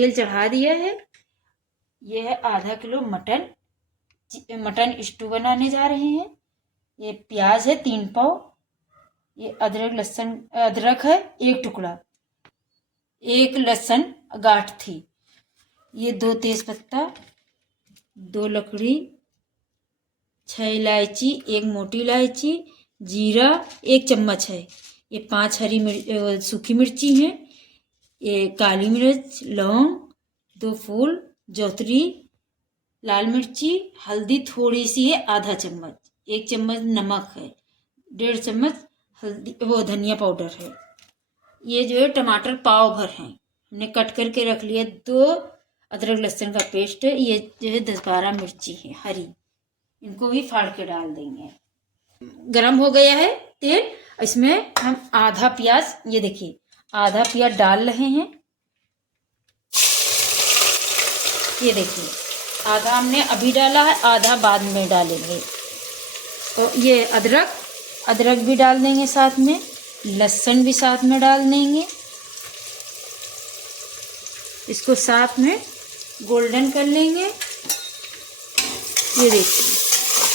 तेल चढ़ा दिया है। ये है आधा किलो मटन स्टू बनाने जा रहे हैं। ये प्याज है 3 पाव। ये अदरक है 1 टुकड़ा। 1 लहसुन गांठ थी। ये 2 तेजपत्ता, 2 लकड़ी, 6 इलायची, 1 मोटी इलायची, जीरा 1 चम्मच है। ये 5 सूखी मिर्ची हैं। ये काली मिर्च, लौंग, 2 फूल जौतरी, लाल मिर्ची, हल्दी थोड़ी सी है आधा चम्मच, 1 चम्मच नमक है, 1.5 चम्मच धनिया पाउडर है। ये जो है टमाटर पाव भर हैं, हमने कट करके रख लिया। 2 अदरक लहसुन का पेस्ट है। ये जो है 10-12 मिर्ची है हरी, इनको भी फाड़ के डाल देंगे। गरम हो गया है तेल, इसमें हम आधा प्याज, ये देखिए आधा प्याज डाल रहे हैं। ये देखिए आधा हमने अभी डाला है, आधा बाद में डालेंगे। तो ये अदरक भी डाल देंगे साथ में, लहसुन भी साथ में डाल देंगे। इसको साथ में गोल्डन कर लेंगे। ये देखिए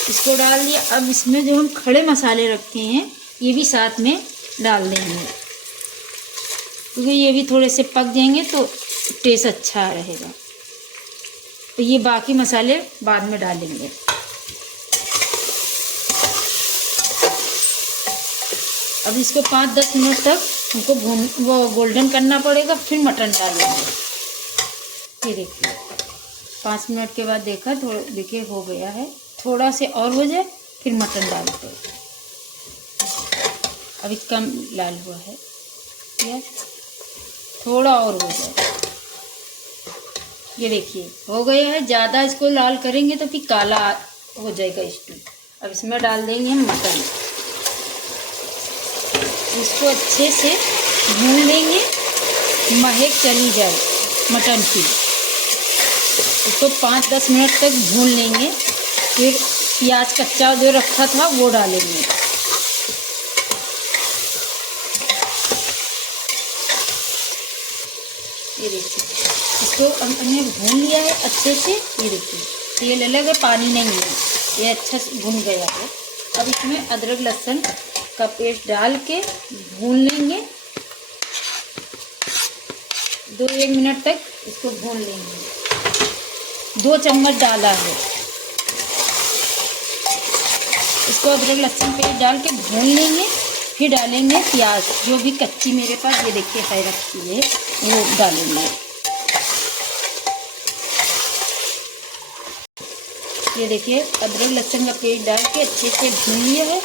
इसको डाल दिया। अब इसमें जो हम खड़े मसाले रखे हैं ये भी साथ में डाल देंगे, क्योंकि ये भी थोड़े से पक जाएंगे तो टेस्ट अच्छा रहेगा। तो ये बाकी मसाले बाद में डालेंगे। अब इसको 5-10 मिनट तक हमको गोल्डन करना पड़ेगा, फिर मटन डालेंगे। ये देखिए 5 मिनट के बाद देखा, थोड़ा देखिए हो गया है, थोड़ा से और हो जाए फिर मटन डालते हैं। अब इसका लाल हुआ है, थोड़ा और हो जाए। ये देखिए हो गया है। ज़्यादा इसको लाल करेंगे तो फिर काला हो जाएगा स्टू। अब इसमें डाल देंगे हम मटन, इसको अच्छे से भून लेंगे, महक चली जाए मटन की। इसको 5-10 मिनट तक भून लेंगे। फिर प्याज कच्चा जो रखा था वो डालेंगे। ये देखिए इसको हमने भून लिया है अच्छे से। ये देखिए तेल अलग है, पानी नहीं है, ये अच्छा से भून गया है। अब इसमें अदरक लहसुन का पेस्ट डाल के भून लेंगे। 2-1 मिनट तक इसको भून लेंगे। 2 चम्मच डाला है। इसको अदरक लहसुन पेस्ट डाल के भून लेंगे। फिर डालेंगे प्याज, जो भी कच्ची मेरे पास ये देखिए है रखी है, वो डालेंगे। ये देखिए अदरक लहसुन का पेस्ट डाल के अच्छे से भून लिया है।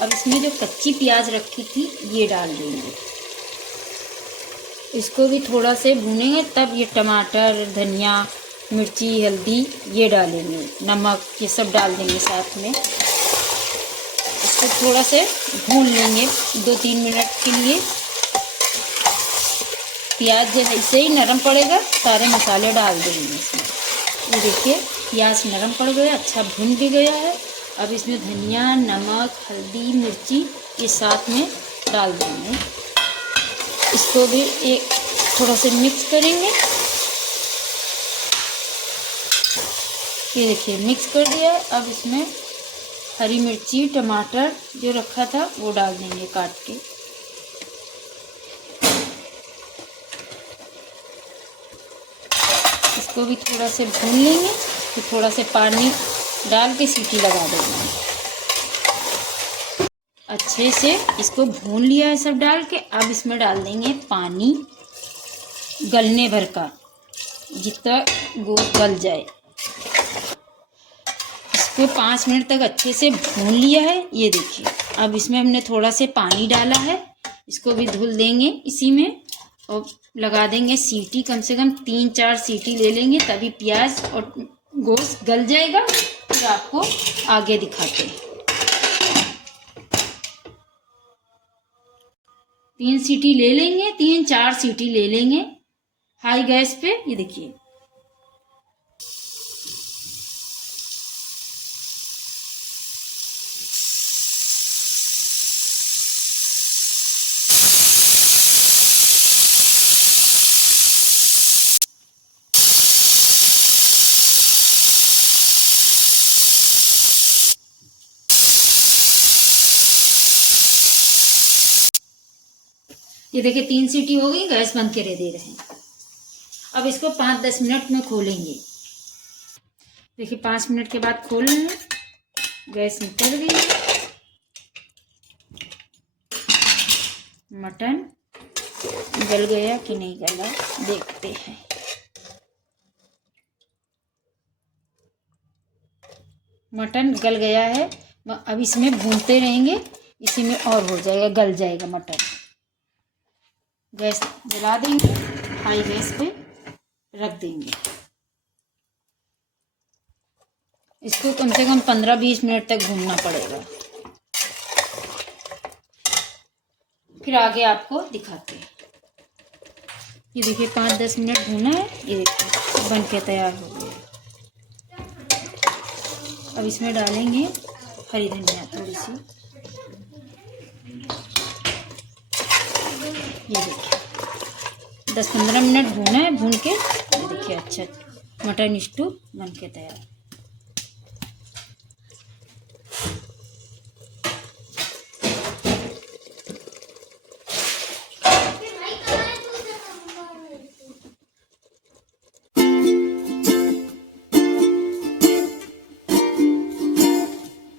अब इसमें जो कच्ची प्याज रखी थी ये डाल देंगे। इसको भी थोड़ा से भूनेंगे, तब ये टमाटर, धनिया, मिर्ची, हल्दी ये डालेंगे, नमक ये सब डाल देंगे साथ में। इसको थोड़ा से भून लेंगे 2-3 मिनट के लिए। प्याज जब ऐसे ही नरम पड़ेगा सारे मसाले डाल देंगे इसमें। ये देखिए प्याज नरम पड़ गया, अच्छा भून भी गया है। अब इसमें धनिया, नमक, हल्दी, मिर्ची ये साथ में डाल देंगे। इसको भी एक थोड़ा से मिक्स करेंगे। ये देखिए मिक्स कर दिया है। अब इसमें हरी मिर्ची, टमाटर जो रखा था वो डाल देंगे काट के। इसको भी थोड़ा से भून लेंगे, फिर थोड़ा से पानी डाल के सीटी लगा देंगे। अच्छे से इसको भून लिया है सब डाल के। अब इसमें डाल देंगे पानी गलने भर का, जितना गोश्त गल जाए। इसको 5 मिनट तक अच्छे से भून लिया है। ये देखिए अब इसमें हमने थोड़ा से पानी डाला है, इसको भी धुल देंगे इसी में और लगा देंगे सीटी। कम से कम 3-4 सीटी ले लेंगे, तभी प्याज और गोश्त गल जाएगा। फिर आपको आगे दिखाते हैं। 3 सीटी ले लेंगे, 3-4 सीटी ले लेंगे हाई गैस पे। ये देखिए ये देखिए 3 सीटी हो गई, गैस बंद करे दे रहे हैं। अब इसको 5-10 मिनट में खोलेंगे। देखिए 5 मिनट के बाद खोल रहे हैं, गैस निकल गई। मटन गल गया कि नहीं गला देखते हैं। मटन गल गया है, अब इसमें भूनते रहेंगे, इसी में और हो जाएगा, गल जाएगा मटन। गैस जला देंगे, हाई गैस पे रख देंगे। इसको कम से कम 15-20 मिनट तक भूनना पड़ेगा। फिर आगे आपको दिखाते हैं। ये देखिए 5-10 मिनट भूना है, ये देखिए बन के तैयार हो गया। अब इसमें डालेंगे हरी धनिया थोड़ी सी। ये देखिए 10-15 मिनट भूना है, भून के ये देखिए अच्छा मटन स्टू बन के तैयार।